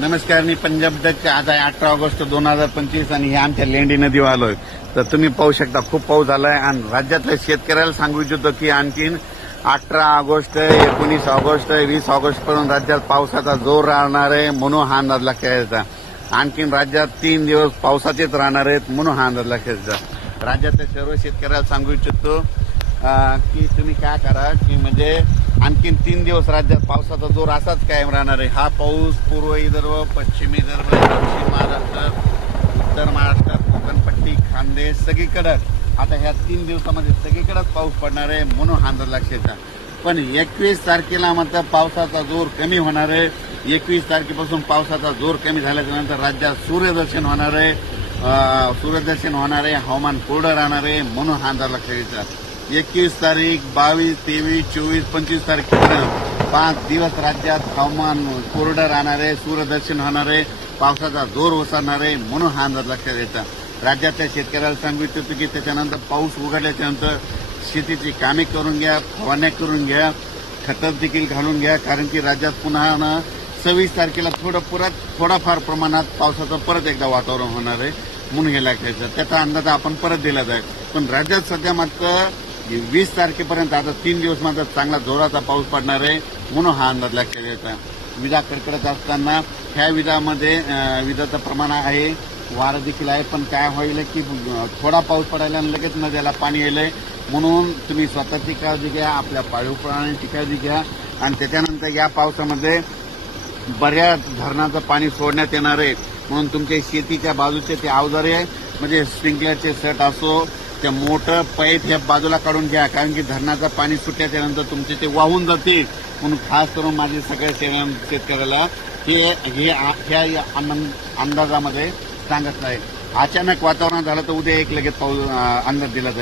नमस्कार मी पंजाब डच आज आहे अठरा ऑगस्ट दोन हजार पंचवीस आणि हे आमच्या लेंडी नदी आलोय तर तुम्ही पाहू शकता खूप पाऊस झालाय आणि राज्यातल्या शेतकऱ्याला सांगू इच्छितो की आणखीन अठरा ऑगस्ट एकोणीस ऑगस्ट वीस ऑगस्ट पर्यंत राज्यात पावसाचा जोर राहणार आहे म्हणून हा अंदाज लक्षायचा आणखीन राज्यात तीन दिवस पावसाचेच राहणार आहेत म्हणून हा अंदाज लक्षायचा राज्यातल्या सर्व शेतकऱ्याला सांगू इच्छितो की तुम्ही काय करा की म्हणजे आणखीन तीन दिवस राज्यात पावसाचा जोर असाच कायम राहणार आहे हा पाऊस पूर्व विदर्भ पश्चिम विदर्भ दक्षिण महाराष्ट्र उत्तर महाराष्ट्र कोकणपट्टी खानदेश सगळीकडं आता ह्या तीन दिवसामध्ये सगळीकडंच पाऊस पडणार आहे म्हणून हांद अंदाज लक्षात पण एकवीस तारखेला मात्र पावसाचा जोर कमी होणार आहे एकवीस तारखेपासून पावसाचा जोर कमी झाल्याच्या नंतर राज्यात सूर्यदर्शन होणार आहे सूर्यदर्शन होणार आहे हवामान कोरडं राहणार आहे म्हणून हा अंदाज लक्षात एकवीस तारीख बावीस तेवीस चोवीस पंचवीस तारखेपर्यंत पाच दिवस राज्यात हवामान कोरडं राहणार आहे सूर्यदर्शन होणार आहे पावसाचा जोर ओसरणार आहे म्हणून हा अंदाज लक्षात घ्यायचा राज्यातल्या शेतकऱ्याला सांगू इच्छितो की त्याच्यानंतर पाऊस उघडल्याच्यानंतर शेतीची कामे करून घ्या फवान्या करून घ्या खतर देखील घालून घ्या कारण की राज्यात पुन्हा सव्वीस तारखेला थोडं परत थोडाफार प्रमाणात पावसाचं परत एकदा वातावरण होणार आहे म्हणून हे लक्षात त्याचा अंदाज आपण परत दिला जाईल पण राज्यात सध्या मात्र वीस तारखेपर्यंत आता तीन दिवस मात्र चांगला जोराचा पाऊस पडणार आहे म्हणून हा अंदाज लक्षात घ्यायचा विजा कडकडत असताना ह्या विजामध्ये विजाचं प्रमाण आहे वारं देखील आहे पण काय होईल की थोडा पाऊस पडायला लगेच नद्याला पाणी येईल म्हणून तुम्ही स्वतःची काळजी घ्या आपल्या पाळीव प्राण्यांची काळजी घ्या आणि त्याच्यानंतर या पावसामध्ये बऱ्याच धरणाचं पाणी सोडण्यात येणार आहे म्हणून तुमच्या शेतीच्या बाजूचे ते अवजारे म्हणजे स्प्रिंकलरचे सेट असो ते मोठं पाईप या बाजूला काढून घ्या कारण की धरणाचं पाणी सुटल्याच्या त्यानंतर तुमचे ते वाहून जातील म्हणून खास करून माझे सगळ्या शेतकऱ्याला हे हे ह्या अंदाजामध्ये सांगत नाही अचानक वातावरण झालं तर उद्या एक लगेच पाऊस अंदाज दिला जाईल